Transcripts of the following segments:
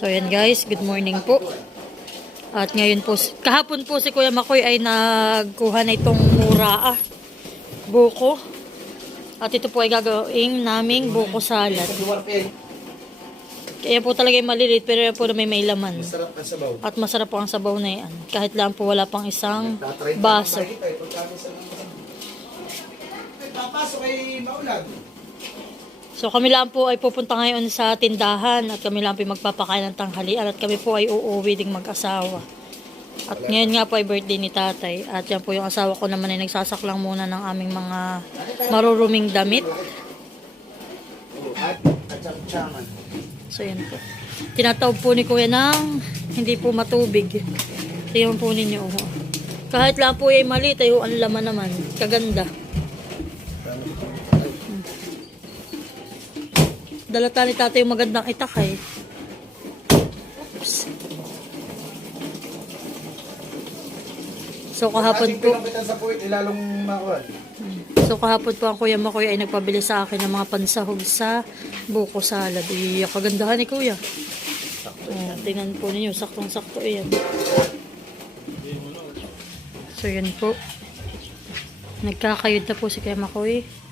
So ayan guys, good morning po. At ngayon po, kahapon po si Kuya Makoy ay nagkuha na itong mura buko. At ito po ay gagawin naming buko salad. Kaya po talaga yung maliliit pero yan po na may laman. Masarap ang sabaw. At masarap po ang sabaw na yan. Kahit lang po wala pang isang baso. Papasok ay maulan. So kami lang po ay pupunta ngayon sa tindahan at kami lang po ay magpapakain ng tanghalian at kami po ay uuwi ding mag-asawa. At ngayon nga po ay birthday ni tatay at yan po yung asawa ko naman ay nagsasaklang muna ng aming mga maruruming damit. At chamchaman. So yan po. Tinatawag po ni Kuya ng hindi po matubig. Tingnan po ninyo. Oh. Kahit lang po ay mali, tayo ang laman naman. Kaganda. Dalata ni tatay yung magandang itakay. Oops. So kahapon po. So kahapon po ang Kuya Makoy ay nagpabili sa akin ng mga pansahog sa buko salad. Kagandahan ni Kuya. Tingnan po ninyo, saktong-sakto yan. So yan po. Nagkakayod na po si Kuya Makoy.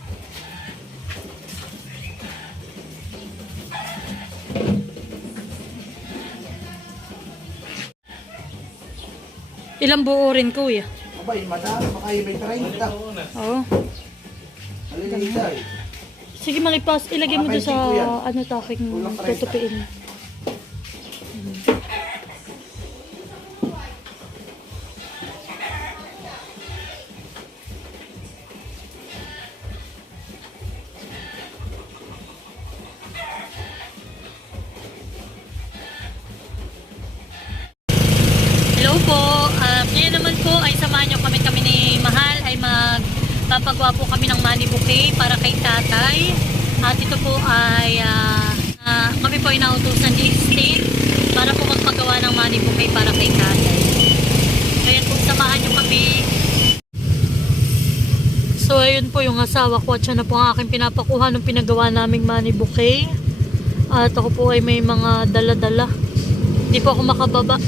Ilang buo rin, Kuya? Abay, madami. Baka may 30. Oo. Halilita eh. Sige, malipas. Ilagay mo doon sa taking tutupiin. Hello po. Ngayon naman po ay samahan nyo kami ni Mahal ay magpapagawa po kami ng money bouquet para kay tatay. At ito po ay kami po ay nautusan ni State para po magpagawa ng money bouquet para kay tatay. Kaya po samahan nyo kami. So ayun po yung asawa ko at siya na po ang aking pinapakuha nung pinagawa naming money bouquet. At ako po ay may mga dala-dala. Hindi po ako makababa.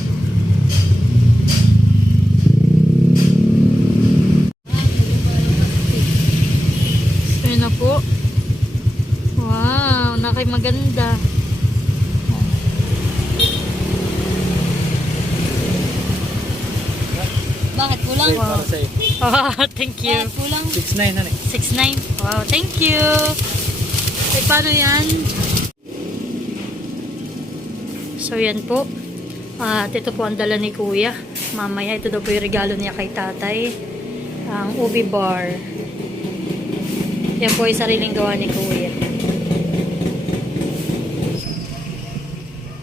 Na po. Wow, maganda. Bakit kulang? Wow. Thank you. Kulang? 6'9" na 6'9". Wow, thank you. Ay, paano yan? So, yan po. At ito po ang dala ni Kuya. Mamaya, ito daw po yung regalo niya kay tatay. Ang ubi bar. Yan po ay sariling gawa ni Kuya.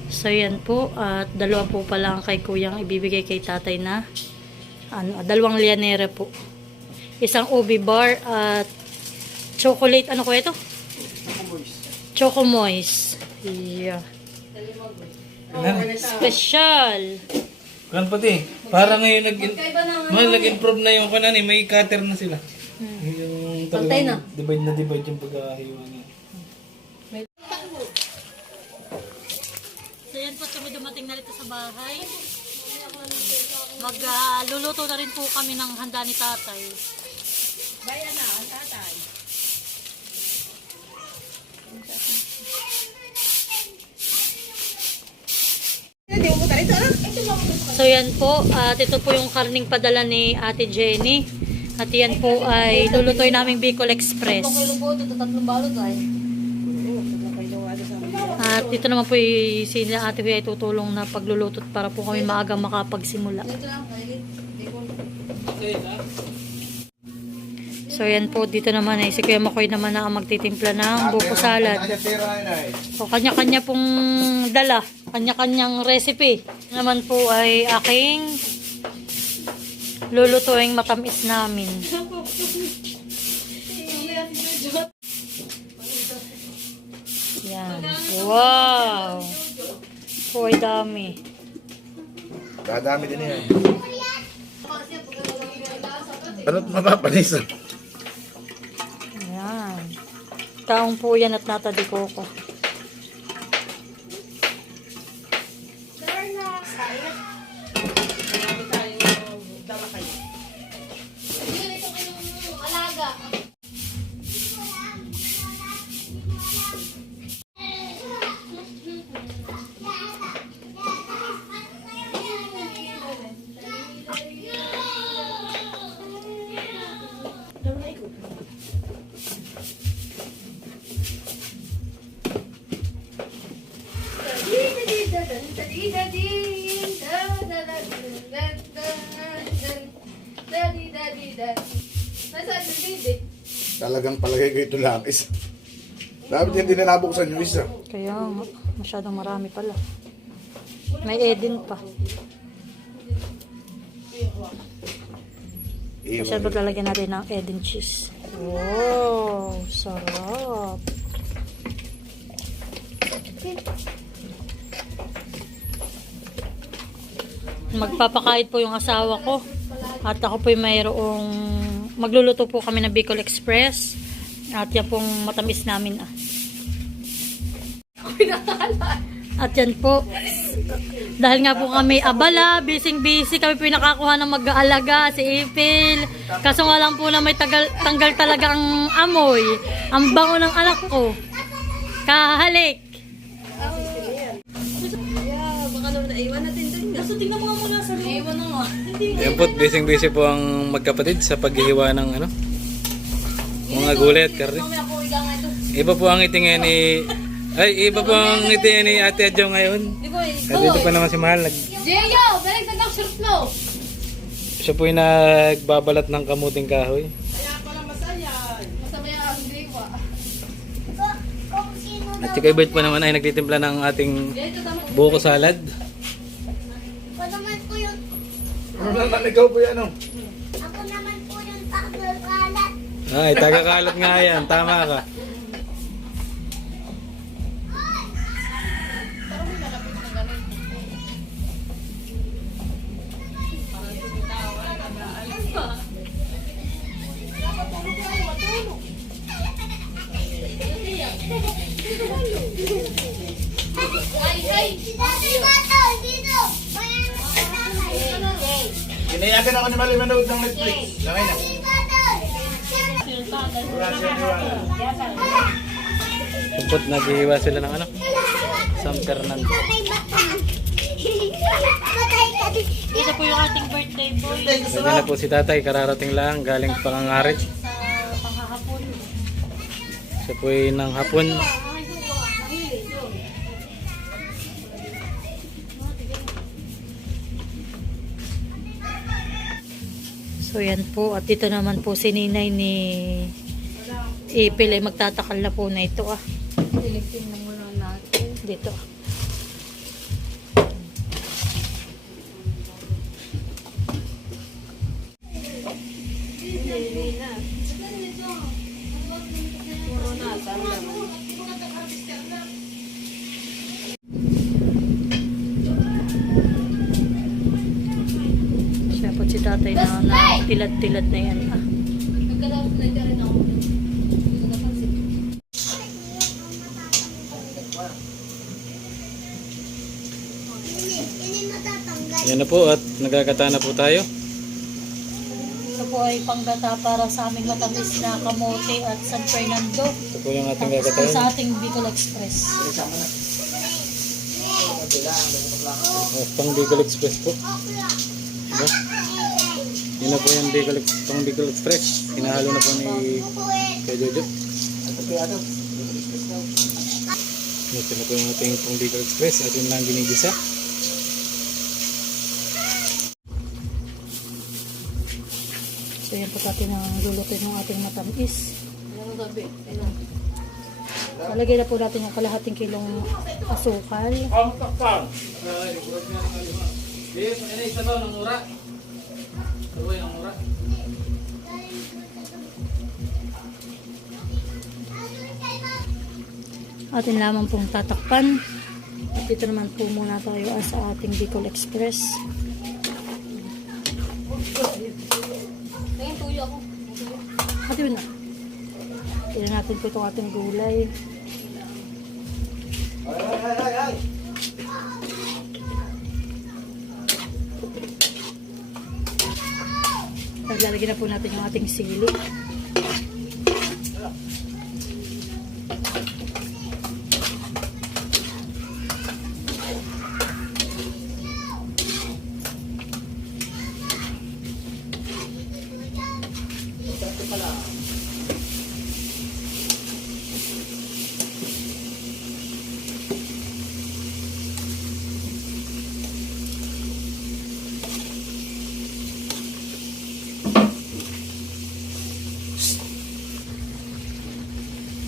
So yan po. At dalawa po pala ang kay Kuya ang ibibigay kay tatay na dalawang lianera po. Isang ubi bar at chocolate. Ano ko ito? Choco Moist. Yeah. Special. Kan pati. Para ngayon nag-improve na yung kanan, may cutter na sila. Yung talagang divide yung pagkahiwa niya. So yan po, kami dumating na rito sa bahay. Magluluto na rin po kami ng handa ni tatay. Bayan na, ang tatay. So yan po, at ito po yung karning padala ni Ate Jenny. At yan po ay lulutoy naming Bicol Express. At dito naman po si Ate Huy ay tutulong na pagluluto para po kami maagang makapagsimula. So yan po, dito naman ay si Kuya Makoy naman na ang magtitimpla ng buko salad. So kanya-kanya pong dala, kanya-kanyang recipe. Naman po ay aking lulutuing matamis namin. Yan. Wow! Hoy, dami. Dadami din yan. Ano't mapapalisan? Ayan. Taong po yan at natadiko ko. Daddy, daddy, da, da, da, da, da, da, daddy, daddy, daddy. Nasaan yung baby? Talagang palagay ko ito lapis. Dapat hindi na nabuksan yung isa. Kaya nga, masyadong marami pala. May Eden pa. Masyadong lalagyan natin ng Eden cheese. Wow, sarap. Magpapakait po yung asawa ko. At ako po mayroong magluluto po kami ng Bicol Express. At yan pong matamis namin. At yan po. Dahil nga po kami abala, busy kami po yung nakakuha ng mag-aalaga, si April. Kaso nga lang po na may tanggal talaga ang amoy. Ang bango ng anak ko. Kahalik. Baka naman naiwan natin dun. Gusto tingnan mo muna sa loob. Naiwan na nga. Yan po, busy po ang magkapatid sa paghihiwa ng ano, mga gulay at karne. Mamaya ako igang ito. Iba po ang ngiti ngayon ni... Ay, iba po ang ngiti ni Ate Adjo ngayon. Di ko eh. At dito pa naman si Mahal. Jeyo! Balik na short flow! Siya po yung nagbabalat ng kamuting kahoy. Masama yung ang diwa. At si Bert po naman ay nagtitimpla ng ating buko salad. Ako naman po yung, Ano naman ikaw po yan, oh? ako naman po yung takbal kalat. Ay, taga-kalat nga yan. Tama ka. Dati bato, dito. Bayan mo sa tatay. Inayagan ako ni Mali manood ng Netflix. Langay na. Dati bato. Wala siya niwala. Tupot, naghihiwa sila ng ano? San Fernando. Patay bata. Patay ka din. Ito po yung ating birthday boy Pwede na po si tatay, kararating lang, galing pangangarit. sa panghahapon. Siya po ay ng hapon. So yan po. At dito naman po si Ninay ni April ay magtatakal na po na ito Tiligtin na muna natin. Dito. Puro na, saan Siya po si tatay na tilad-tilad na yan. Nagkadapot na dyan rin ako. Hindi ko napansin. Hindi matatanggal. Yan na po at nagkakata na po tayo. Ito po ay panggata para sa aming matamis na kamote at San Fernando. Ito po yung ating Tapos po gagatayin. sa ating Bicol Express. Pang Bicol Express po. Diba? Yun na po yung pang Bicol Express. Hinahalo na po ni Kuya Jojo. Ito na po yung ating pang Bicol Express. At yun lang ginigisa. So yan po natin ang lulutin ng ating matamis. Ano gabi? Ano? Lalagay na po natin yung kalahating kilong asukal. Yes, ano yung sabaw ng mura? Sabaw ng mura? Atin lamang pong tatakpan. At dito naman po muna tayo sa ating Bicol Express. Tingin tuyo ako. At yun na. Tignan natin po itong ating gulay. Lalagyan na po natin yung ating sili.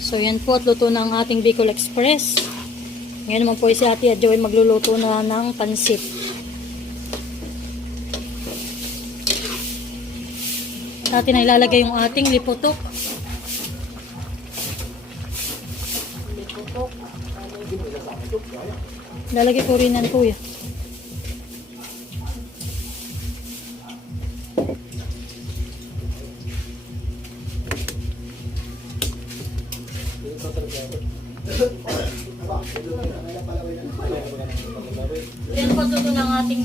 So yan po at luto na ang ating Bicol Express. Ngayon naman po si Ate at Joey magluluto na ng pansit. At atin na ilalagay yung ating lipotok. Lalagay ko rin yan, kuya. Yan po luto ng ating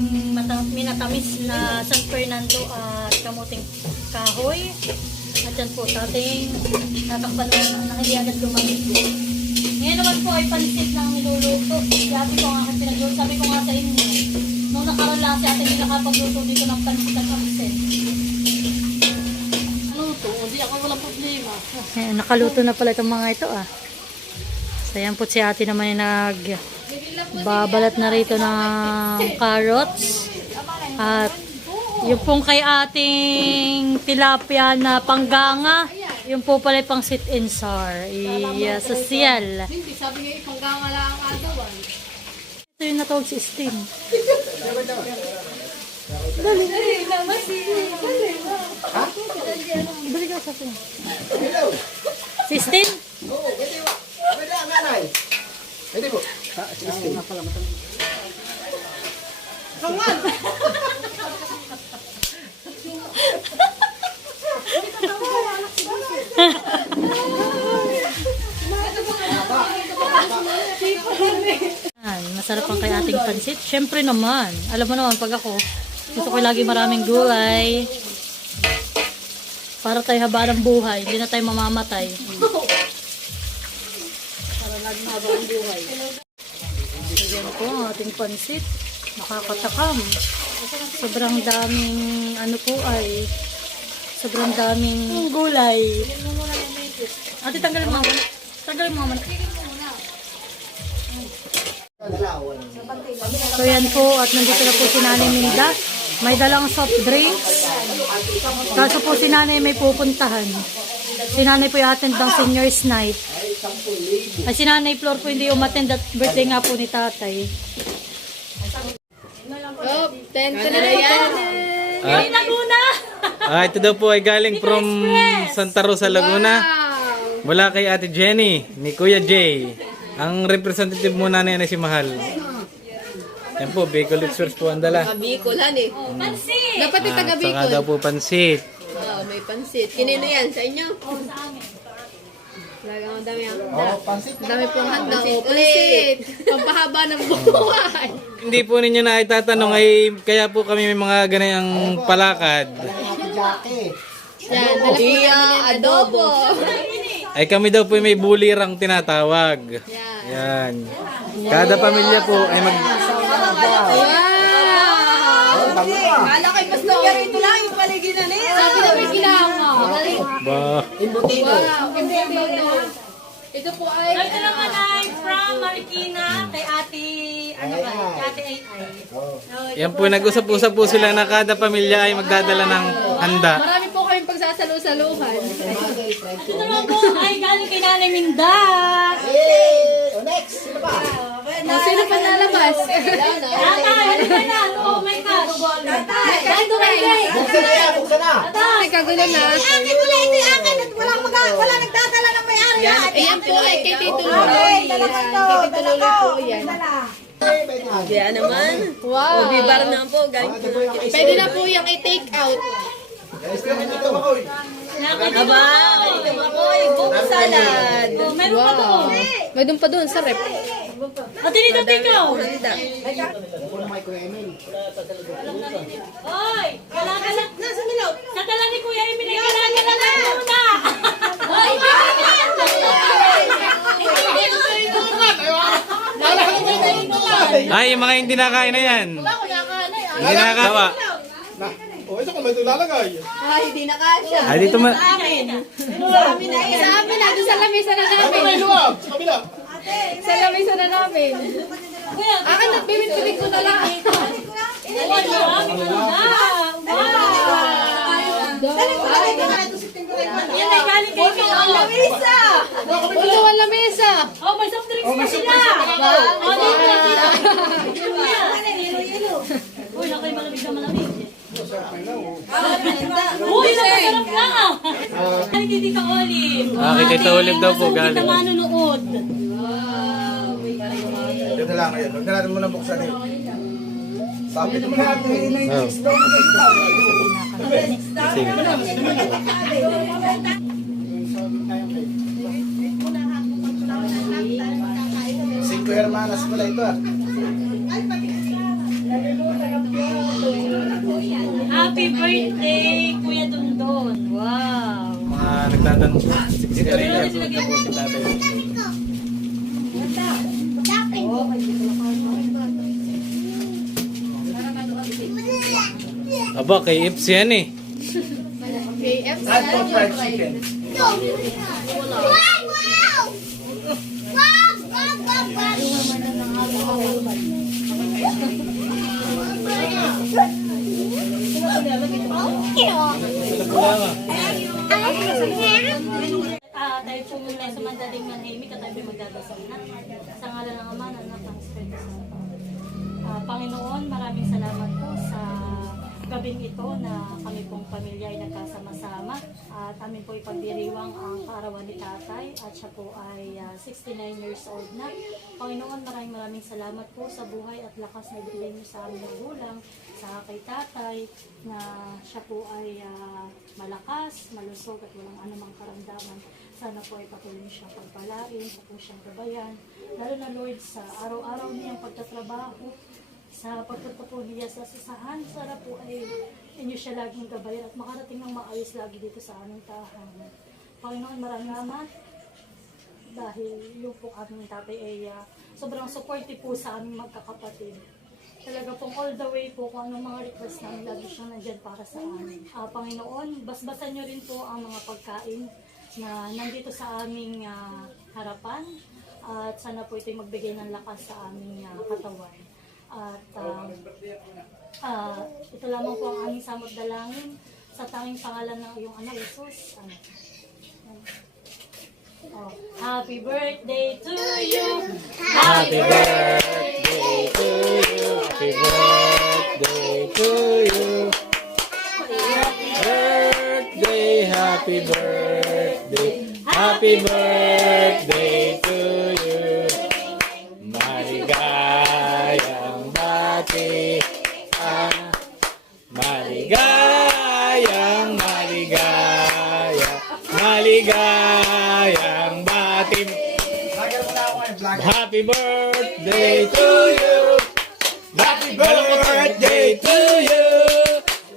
minatamis na San Fernando at kamuting kahoy. At yan po ating tatakpan na hindi agad lumamig. Ngayon naman po ay pansit ng niluluto. Sabi ko nga kasi pinagluto. Sabi ko nga sa inyo, nung nakaroon lang si ate hindi nakapagluto dito ng pansit at absent. Luto, hindi ako walang problema. Nakaluto na pala itong mga ito ah. So yan po si ate naman yung nagbabalat na rito ng carrots. At yung pong kay ating tilapia na pangganga, yung po pala pang sit and sour. Social. Hindi, sabi nga ipangganga lang ang agawan. Ito yung natawag si Steam. Dali, naman si... Balik ka sa akin. Si Steam? Hindi po. Masarap ang kay ating pansit. Siyempre naman. Alam mo naman, pag ako, gusto ko lagi maraming gulay. Para tayo haba ng buhay. Hindi na tayo mamamatay. Para lagi haba ng buhay. So, yan po ang ating pansit. Nakakatakam. Sobrang daming, ano po ay, sobrang daming gulay. Ate, tanggalin mo. Tanggalin mo naman. So yan po, at nandito na po si Nanay Minda. May dalang soft drinks. Kaso po si Nanay may pupuntahan. Si Nanay po i-attend ng seniors night. Ay si Nanay Flor po hindi umattend at birthday nga po ni Tatay. Oh, tento na yan. Ay, Laguna! Ito daw po ay galing from Santa Rosa, Laguna. Mula kay Ate Jenny, ni Kuya Jay. Ang representative muna na yan ay si Mahal. Yan po, Bicol Express po ang dala. Bikolan eh. Pansit! Dapat yung taga Saka Bicol. daw po pansit. May pansit. Kinino yan? Sa inyo? Talagang ang dami ang handa. Ang dami pong handa. Pansit. Pampahaba ng buhay. Hindi po ninyo na itatanong ay kaya po kami may mga ganayang palakad. Yan. Dala adobo. Ay kami daw po may bulirang tinatawag. Yan. Kada pamilya po ay mag... Wow! Kala ko'y mas nangyari ito lang yung paliginan niya. Sabi na may kailangan. Ba... Wow! Imbutido. Ito po ay... Ito naman ay from Marikina kay Ate, ano ba? Ate Ay. Yan po, nag-usap-usap po sila na kada pamilya ay magdadala ng handa. Marami po kayong pagsasalu-saluhan. Ito naman po ay galing kay Nanay Minda. Sino pa nalabas? Tatay, ano ka na? Oh my gosh. Tatay, Ay, kagulo na. Akin wala ito yung akin at wala nagdadala ng may-ari. Ayan po ay kay Tito Luloy. Kay Tito Luloy po yan. Kaya naman. Wow. Bibar na po. Galing po. Pwede na po yung i-take out. Aba, ay buko salad. meron pa doon. May doon pa doon sa rep. Ate dito, ikaw. Oy, kalakalat. Nasa milaw. Sa dala ni Kuya Emil, kalakalat na muna. Oy, Ay, yung mga hindi nakain na yan. Hindi nakakawa. O, ito kung may tulalagay. Ay, hindi na kasya. Ay, dito ma... Sa amin na, doon sa lamesa na namin. May luwag, sa kabila. Sa lamesa na namin. Akin na, bibit-bibit ko na lang. Yan ay galing kay Milo. Uluwan na mesa. Oh, may soft drinks pa sila. Oh, dito. Uy, nakoy malamig na malamig. Uy, napasarap na. Ay, Tita Olive. Kay Tita Olive daw po, galing. Kita manonood. Ito lang ngayon. Huwag na natin muna buksan yun. Sabi naman natin, Oh. Sige. 5 hermanas pala ito ah. Happy birthday, Kuya Dondon. Wow. Mga nagtatanong po. Sige, Meron na sila po si tatay. Aba, kay Ips yan eh. KFC. Hot pot fried chicken. Wow! Wow! Wow! Wow! Wow! Tayo po muna sa mandaling manhimik at tayo magdadasal na. Sa ngalan ng Ama, ng Anak, ng Espiritu Santo. Panginoon, maraming salamat po sa gabing ito na kami pong pamilya ay nagkasama-sama at amin po ipagdiriwang ang kaarawan ni tatay at siya po ay 69 years old na. Panginoon, maraming salamat po sa buhay at lakas na ibigay niyo sa aming magulang, sa kay tatay na siya po ay malakas, malusog at walang anumang karamdaman. Sana po ay patuloy siyang pagpalain, sa po siyang gabayan. Lalo na Lord, sa araw-araw niyang pagtatrabaho, sa pagtatapo niya sa sasahan, sana po ay inyo siya laging gabayan at makarating ng maayos lagi dito sa aming tahanan. Panginoon, maraming salamat dahil yung po aming tatay ay sobrang supportive po sa aming magkakapatid. Talaga pong all the way po kung anong mga request namin, lagi siyang nandyan para sa amin. Panginoon, basbasan niyo rin po ang mga pagkain na nandito sa aming harapan at sana po ito'y magbigay ng lakas sa aming katawan. At ito lamang po ang aming samot dalangin sa tanging pangalan ng iyong anak, Jesus. Happy birthday to you! Happy birthday to you. Happy birthday to you. Happy birthday. Happy birthday to you. Maligayang bati. Maligayang bati. Happy birthday to you. Happy birthday to you.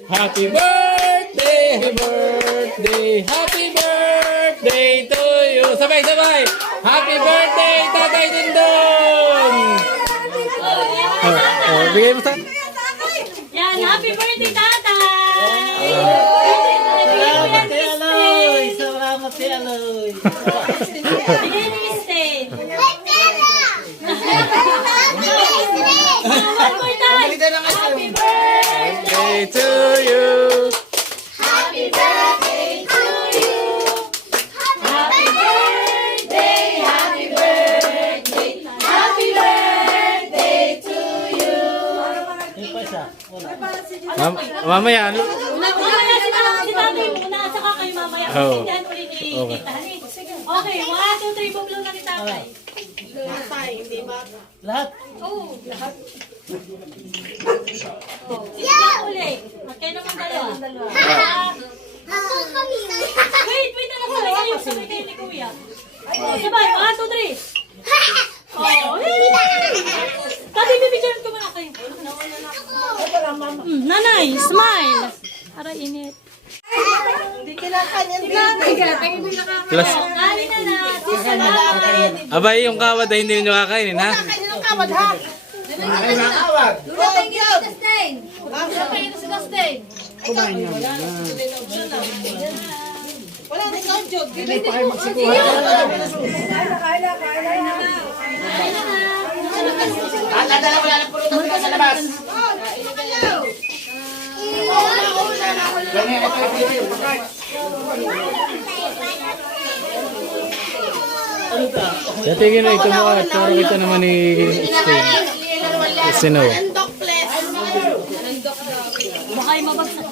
Happy birthday, happy birthday to you. Sabay. Happy birthday, Tatay Dondon. Bigay mo sa... Yan, happy birthday, tatay! Salamat si Aloy. Salamat si Aloy. Bigay ni Stain. One more time. Happy birthday To you. Happy birthday to you. Happy birthday, happy birthday, happy birthday to you. Mamaya, ano? Mamaya si tatay muna, saka kayo mamaya. Oo. Yan ulit ni Tita Hani. Okay, 1, 2, 3, bublo na ni tatay. Lahat. Oo, lahat. Siya ulit. At kayo naman dalawa. Wait, sabay kayo ni Kuya. Sabay, 1, 2, 3. Oh, Tati, bibigyan ko muna kayo. Nanay, smile. Aray, init. Plus, Kain na na. Salamat. abay, yung kawad ay hindi nyo kakainin, ha? Ay, nakawag. Dadala ko lang ng pulutan dito sa labas. Ganyan, ito yung video. Sa tingin mo ito mo at para kita naman ni Sino. Baka yung mabagsak.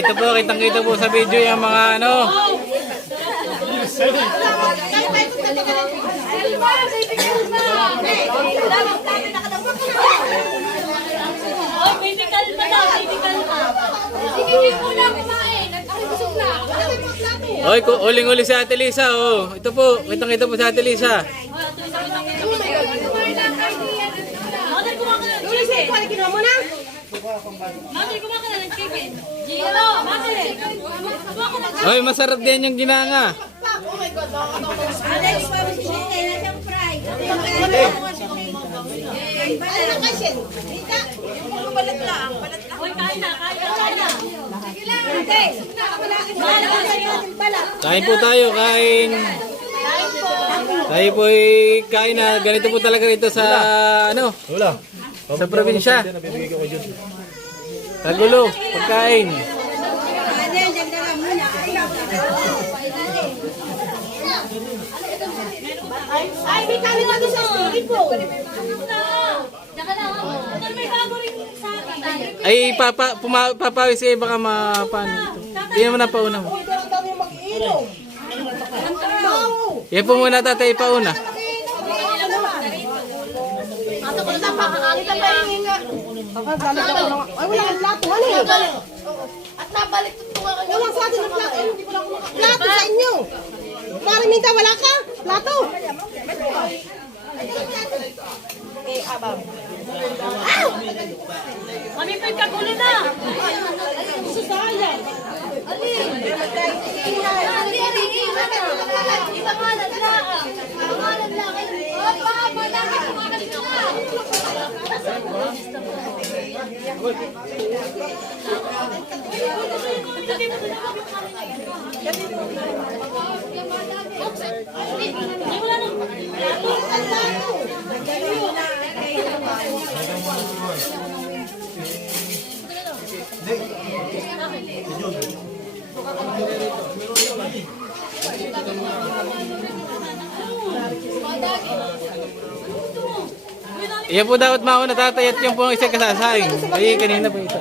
Ito po, kitang-kita po sa video yung mga ano. Oh, baby kalma daw, baby kalma. Sige, muna kumain. Nagkakabusog na. Oy, uling-uli si Ate Lisa, oh. Ito po, kitang-kita po si Ate Lisa. Mother, kumain ka na ng chicken. Mother, kumain ka na ng chicken. Gio, mother. Kumain ka na ng Oy, masarap din yung ginanga. Alex, para si Jay, nasang fry. Ano kasi? Rita, yung balat lang. Uy, kain na, kain na, kain na. Sige lang, ate. Mahal ka sa iyo. Kain po tayo, kain. Tayo po kain na. Ganito po talaga rito sa ano? Sa probinsya. Tagulo, pagkain. Ay, may kami natin sa story po. Tsaka na, mother, may bago rin sa akin. Ay, papawis kayo baka mapano ito. Hindi naman na pauna mo. Yan po muna tatay pauna. Ato ko na pakakakita pa yung nga. Ay, wala ang plato. Ano yun? At nabalik ko nga kayo. Walang sa atin ang plato. Ay, hindi ko lang plato sa inyo. Parang minta, wala ka? Plato. Kami po'y kagulo na. Iyan po dapat mauna tatay at yung po ang isang kasasaing. Ay, kanina po ito.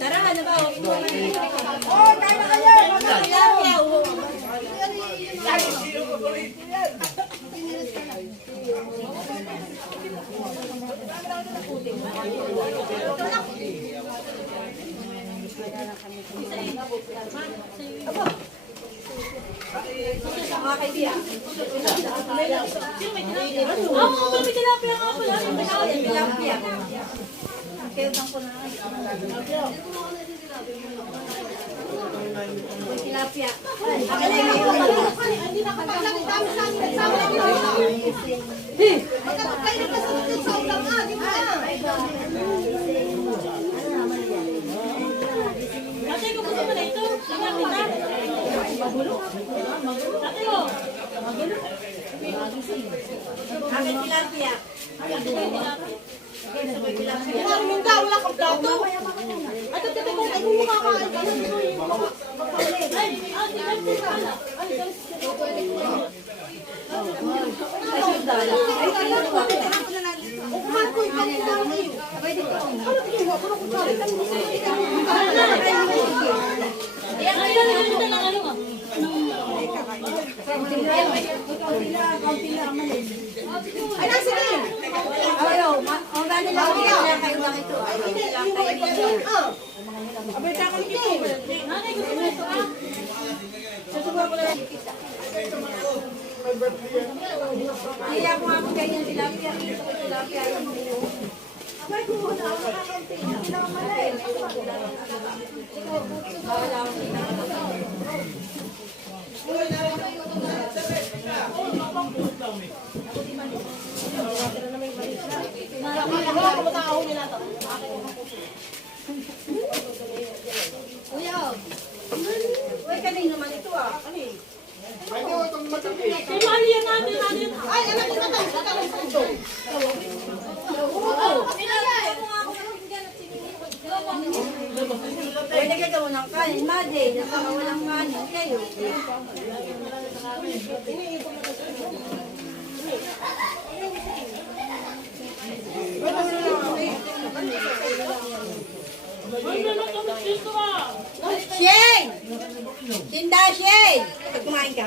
Tara, ano ba? May tilapia nga pala. Tilapia. Ate, kumusta mo na ito? Tilapia. Ate, oh. Parang minta, wala kang plato. At ito, kung kayo makakain ka, Ay, ate, ate, pala. ay, nasa rin. Ayaw, maganda lang kayo kayo lang ito. Ay, hindi, yung mga ito. Abay, takal ito. Nanay, gusto mo ito, ah? Kaya kung ako ganyan tilapia, tilapia yung abay, kung wala ako nakakampi, hindi na malay. Uy, kanino man ito ah? Kanino? Sino ano yan natin? Ano yan? Ay,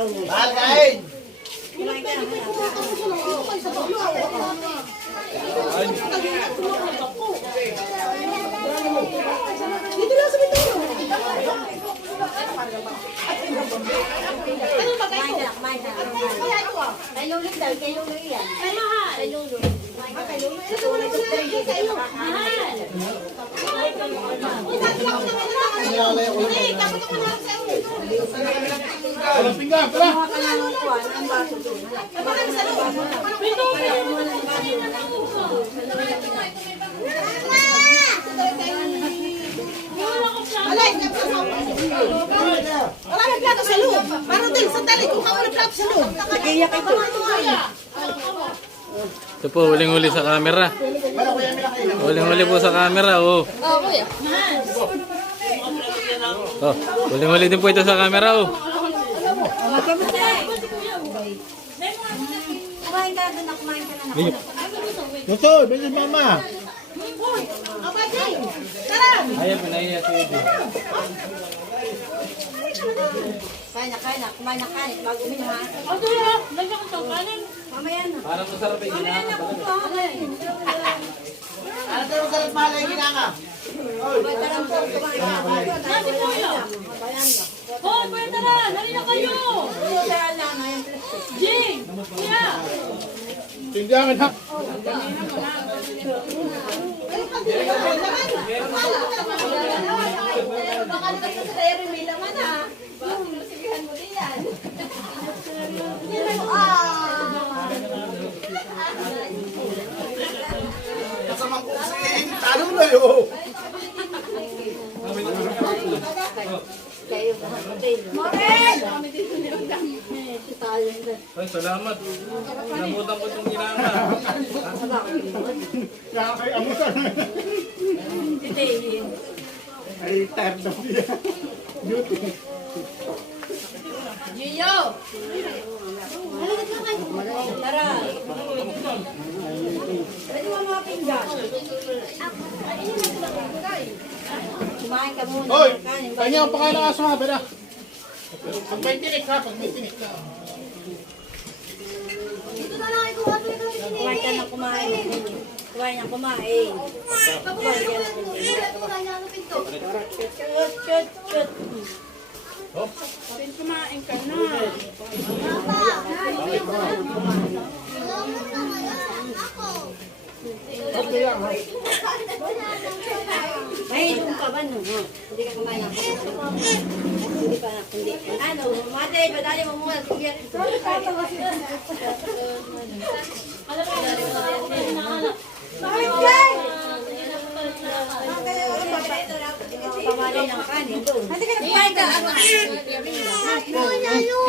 Mahal kain! Kumain ka na. Dito lang sa binturo. Kumain ka na. Kay Lulong daw, kay Lulong yan. Kay Mahal. Kay Lulong. Kay Lulong. Ito wala sa trade. Mahal. Walang pinggan, pala. Wala na plato sa loob. Parang din, sandali. Kung ka wala plato sa loob. Nag-iyak ito. Ito po, huling-huli sa camera. Huling-huli po sa camera, oh. kuya. Oh, huling-huli din po ito sa camera, oh. Kumain ka doon na, kumain ka na. Gusto, bilis mama. Ayaw, pinaiya si Eddie. Kain na, kumain na kanin. Bago umin ha. Mamaya na. Parang masarap yung ginagawa. Ano tayo masarap mahal yung ginanga? Ba't lang po, kumain na. Nasi po yun. Mabayan na. Hoy, kuya tara, dali na kayo. Kaya lang, ayan. Jing, kuya. Tindihan ha. Baka naman sa Rere may laman ha. Sigahan mo din yan. Kasamang kusing. Talo na yun. Ay, salamat. Namutan ko itong ginagawa. Kaya kay amusan. Ay, tired na siya. Beauty. Gio! Tara. Pwede mo mga pinggan. Kumain ka muna. Hoy, Kanin. kanya ang pangalan ng aso ha, beda. Pag may tinik ha, pag may tinik. Kumain ka na kumain. Kumain na kumain. Chut. Kumain ka na. May inom ka ba no? Hindi ka kumain ako. Hindi pa na. Hindi. Ano? Mate, padali mo muna. Sige. Bakit yan? Pamali ng kanin doon. Iyan ka.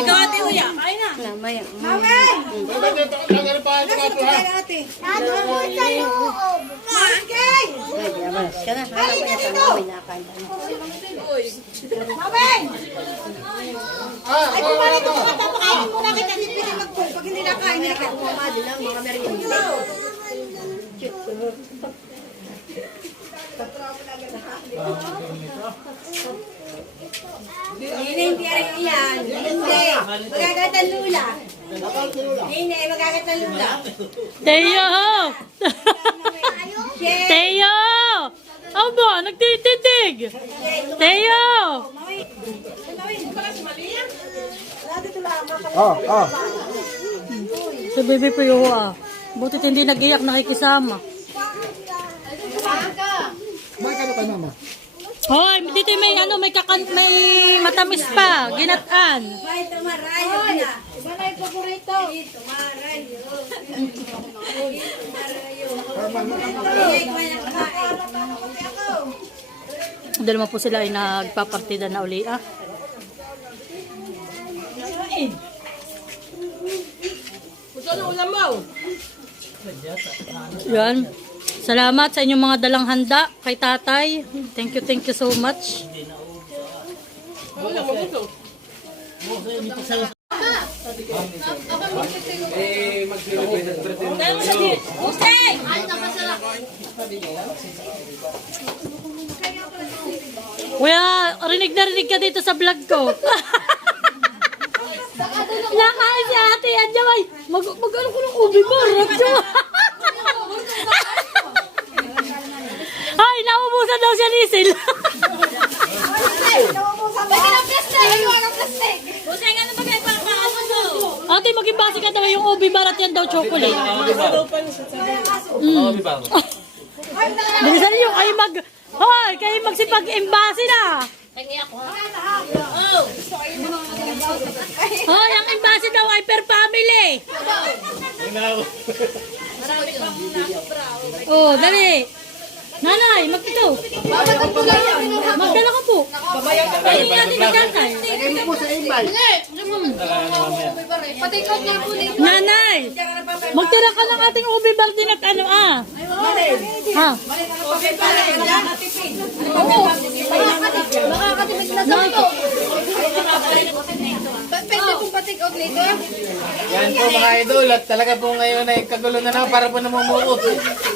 Ikaw ate Uya. Kain na. Maya. Mami! Nagano pa ang kato ha? Maangkay! Halika dito! Mami! Ay, kumalik ko mga tapakainin muna kita. Hindi pwede mag-pool. Pag hindi nakain, hindi ka kumamali lang mga merienda. Hindi rin iyan. Hindi. Magagat ang lula. Hindi, magagat ang lula. Teo! Teo! Aba, nagtititig! Teo! Si Baby Priyo ah. Butit hindi nag-iyak, nakikisama. May kano ka mama? Hoy, dito may may matamis pa, ginatan. Ay, tumarayo na. Iba na yung paborito. Tumarayo. Dahil naman po sila ay nagpapartida na uli ah. Yan. Salamat sa inyong mga dalang handa kay tatay. Thank you so much. Kuya, rinig na rinig ka dito sa vlog ko. Nakain si ate, andyan ay, mag-ano ko ng ubi mo, radyo. Ay, naubusan daw siya ni Sil. Lagi ng plastic! Ayun ng plastic! Busay nga na ba kayo para paano mo? Ate, mag-ibase ka daw yung ubi barat yan daw chocolate. Bilisan niyo, kayo hoy, kayo magsipag-imbase na. Hoy, ang imbase daw ay per family. Oh, dali. Nanay, magkito. Magdala ka po. Hindi natin nagkantay. Patikot niya po dito. Nanay, magtira ka ng ating ubi bardin at ano ah. Ha? Makakatimig na sa ito. Pwede pong patikot nito. Yan po mga idol at talaga po ngayon ay kagulo na na para po namumukot.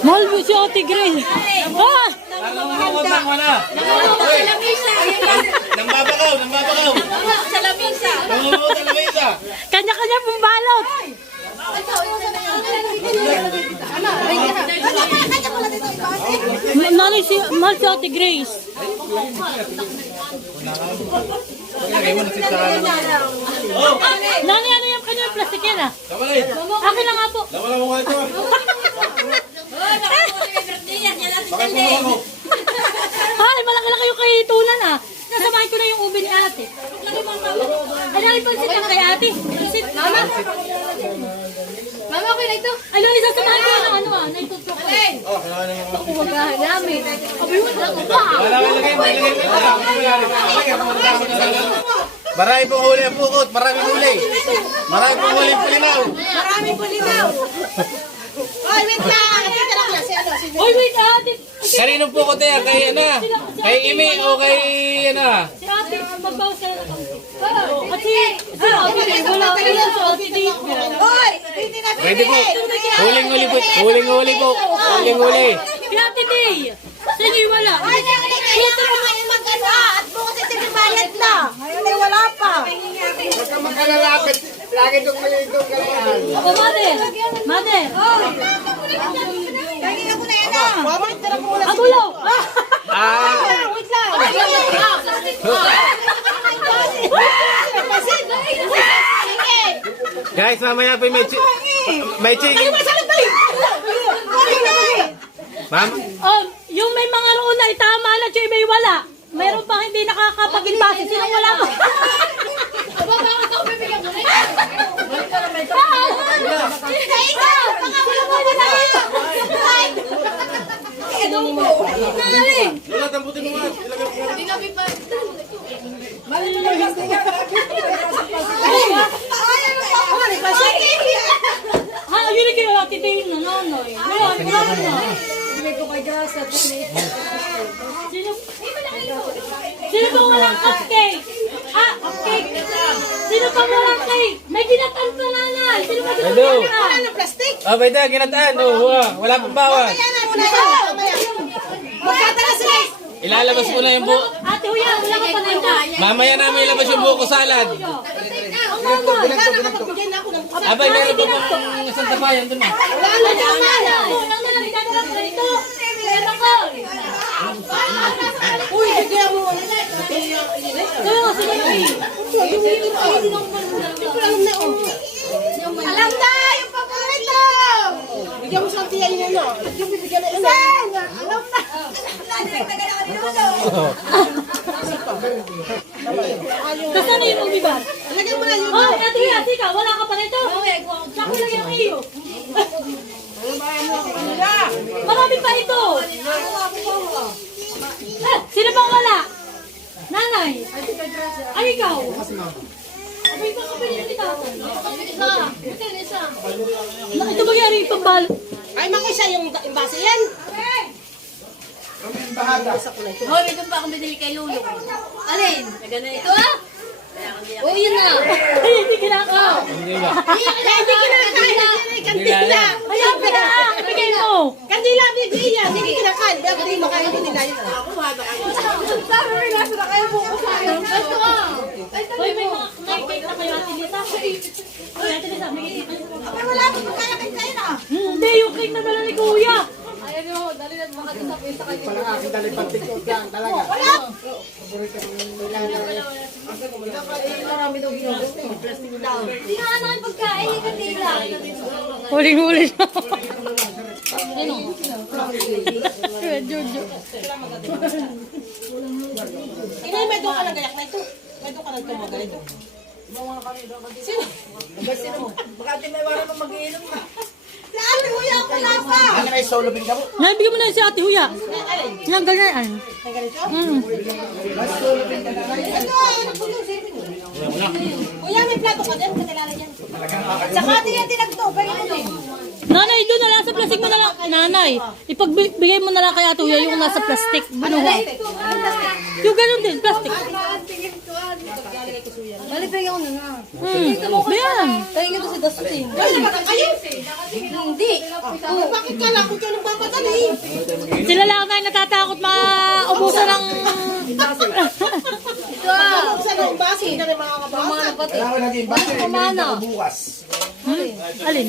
Mahal mo si Ate Grace. Ah! Namumukot lang wala. Nambabakaw. Sa lamisa. Namumukot sa lamesa. Kanya-kanya pong balot. Nanay, mahal si Ate Grace. Nanay, ano yung kanyang plastic yan ah? Akin na nga po. Ay, malaki-laki yung kay Tunan ah. Nasamahin ko na yung ubi ni ate. Ay, nakipansit lang kay ate. Pansit. Mama. Mama, okay na ito. Ay, Loli, sasamahin ko na ano ah. Naitutok ko. Ako magahan namin. Abay, wala ko pa. Marami pong huli ang pukot, maraming huli. Marami pong huli ang pulinaw. Maraming pulinaw. Oy, wait lang. Teka lang yan. Si ano? Si Oy, wait ate. Kaninong pukot yan? Kay ano? Kay Imi o kay ano? Si ate, magbawas ka na ng kaunti. At si ate, wala ka na sa ate dito. Oy, hindi na Pwede po. Huling-huli po. Huling-huli po. Huling-huli. Si ate Day. Sige, wala. Oy, ito pa ngayon mag-ano at bukas ay sinibayad na. Ngayon ay wala pa. Magkalalapit. Lagi itong maliitong kalayan. O, mother. Mother. Lagi ako na yan ah. Mama, tira mo muna. Agulo. Wait lang. Guys, mamaya po may chicken. Ma'am, Yung may mga roon na itama na siya, may wala. Mayroon pang hindi nakakapag-inbase. Sinong wala pa? Aba, bakit ako bibigyan mo rin? Hindi kami pa. Ha, yun yung kaya titihin na nonoy. Sino bang walang cupcake? Ah, cupcake. Sino bang walang cake? May ginatan pa nanay. Sino ba hello. Ano, plastic? Oh, pwede, ginataan. Wala pong bawas. Yan na, muna ito. Magkatala sila. Ilalabas mo na yung buko. Ate Huya, wala ka pa nanay. Mamaya namin ilabas yung buko salad. Ang mama. Bigyan na ako ng Abay, meron pa pang isang tapayan dun ah. Wala na lang. Dadala ko ito. Meron ko. Uy, bigyan mo. Kaya nga sila Alam na, yung paborito. Bigyan mo sa tiyan yun, no? Yung bibigyan na yun. Alam na. Kasi na yung ubi ba? Lagyan mo na yun. Oh, Ate Huya, tika, wala ka pa rito. Saan ko lang yung iyo? Marami pa ito. Sino bang wala? Nanay. Ay, ikaw. Abay, baka pwede na kita. Ito ba yari yung pambal? Ay, mako siya yung base yan. Hoy, may doon pa akong binili kay Lulu. Alin? Ito ah? Oh, yun na. Ay, hindi kinakaw. Hindi ba? Hindi kinakain. Kandila. Ayaw ka na. Ibigay mo. Kandila, bigyan yan. Hindi kinakain. Kaya hindi makain din nila yun. Sabi mo nasa na kayo buko sa akin. Ito ah. Hoy, may cake na kayo atin dito. plastic na dala ni Kuya. Ayan o, dali na makatapos sa kanya. Parang aking dalipang tikot lang talaga. Hindi nga naman pagkain, yung kandila. Huling-huli na. Inay, may doon ka na gayak na ito. May doon ka na ito mga ganito. Sino? Baka di may wala nang mag-iinom na. Si Ate Huya ang palasa! Ang ay solo bin ka mo. Naibigyan mo na si Ate Huya. Yan, ganyan. Ano? Ito, anak ko doon, sino? Kuya, may plato ka din, katilala dyan. Saka ate yan tinagto, pero ito eh. Nanay, doon na lang sa plastic mo na lang. Nanay, ipagbigay mo na lang kay Ate Huya yung nasa plastic. Binuha. Yung ganun din, plastic. Balik na yun na. Bayan. Tayo nga to si Dustin. Kasi baka kayo. Hindi. Bakit ka lang kung kayo nagpapadali? Sila lang tayo natatakot maubusan ng... Saan ang basi? Hindi na rin makakabasa. Kailangan ko naging base. Pamana. Bukas. Alin?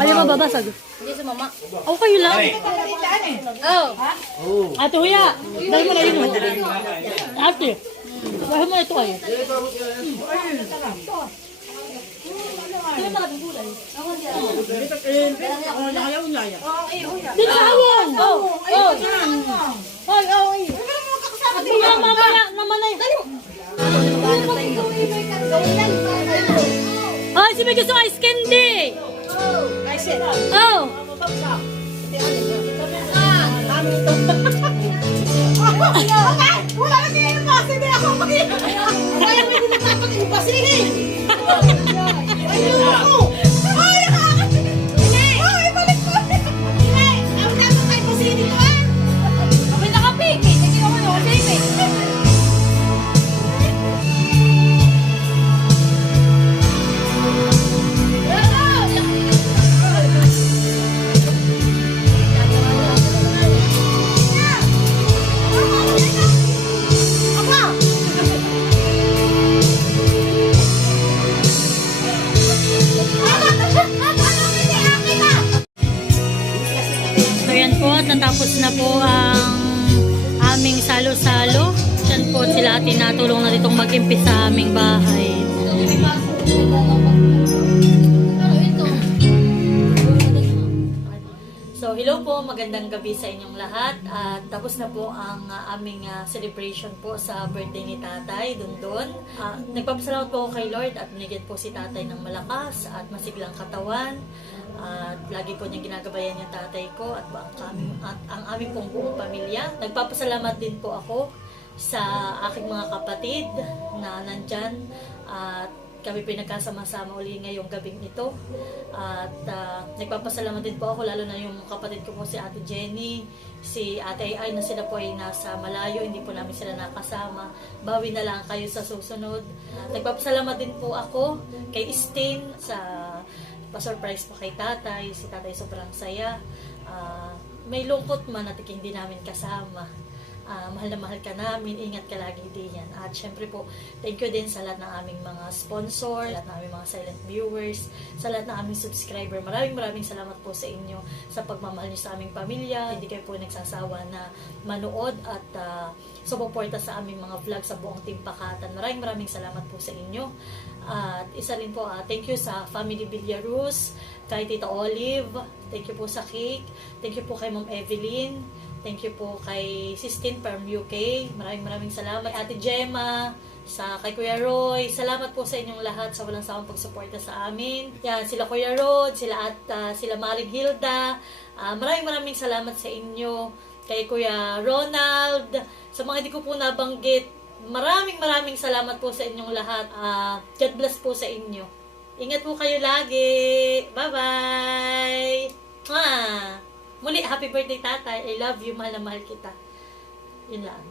Alin mababasag? Hindi sa mama. O kayo lang. Oh. Ate Huya, dahil mo na yun. Ate, dahil mo na ito kayo. Dinahawang! At mga mamaya naman ay... Ay, si may gusto ice candy! Oh! Wala na siya yung basi. Hindi ako mag-inom. Kaya may dinatapat yung basihin. Ayun ako. Ay, nakakasihin. Ay, balik mo. Ay, ang dapat tayo basihin ito ah. Kami nakapiki. Sige ako yun. Sige. So yan po, at natapos na po ang aming salo-salo. Yan po sila at tinatulong na ditong mag-impis sa aming bahay. So hello po, magandang gabi sa inyong lahat. At tapos na po ang aming celebration po sa birthday ni Tatay, Dondon. Nagpapasalamat po ako kay Lord at binigyan po si Tatay ng malakas at masiglang katawan. At lagi po niyang ginagabayan yung tatay ko at ang aming pong buong pamilya. Nagpapasalamat din po ako sa aking mga kapatid na nandyan at kami pinagkasama-sama uli ngayong gabing ito. At nagpapasalamat din po ako lalo na yung kapatid ko po si Ate Jenny, si Ate Ay na sila po ay nasa malayo, hindi po namin sila nakasama. Bawi na lang kayo sa susunod. Nagpapasalamat din po ako kay Stain sa pa-surprise po kay Tatay. Si Tatay sobrang saya. May lungkot man at hindi namin kasama. Mahal na mahal ka namin, ingat ka lagi din yan. At syempre po, thank you din sa lahat ng aming mga sponsor, lahat ng aming mga silent viewers, sa lahat ng aming subscriber. Maraming salamat po sa inyo sa pagmamahal niyo sa aming pamilya. Hindi kayo po nagsasawa na manood at sumuporta sa aming mga vlog sa buong Team Pakatan. Maraming salamat po sa inyo. At isa rin po, thank you sa Family Villaruz, kay Tita Olive, thank you po sa cake, thank you po kay Ma'am Evelyn, thank you po kay Sistine from UK. Maraming salamat. Ate Gemma, kay Kuya Roy. Salamat po sa inyong lahat sa walang sawang pagsuporta sa amin. Yan, sila Kuya Rod, sila Maring Hilda. Maraming salamat sa inyo. Kay Kuya Ronald. Sa mga hindi ko po nabanggit, maraming salamat po sa inyong lahat. God bless po sa inyo. Ingat po kayo lagi. Bye-bye! Muli, happy birthday Tatay. I love you. Mahal na mahal kita. Yun lang.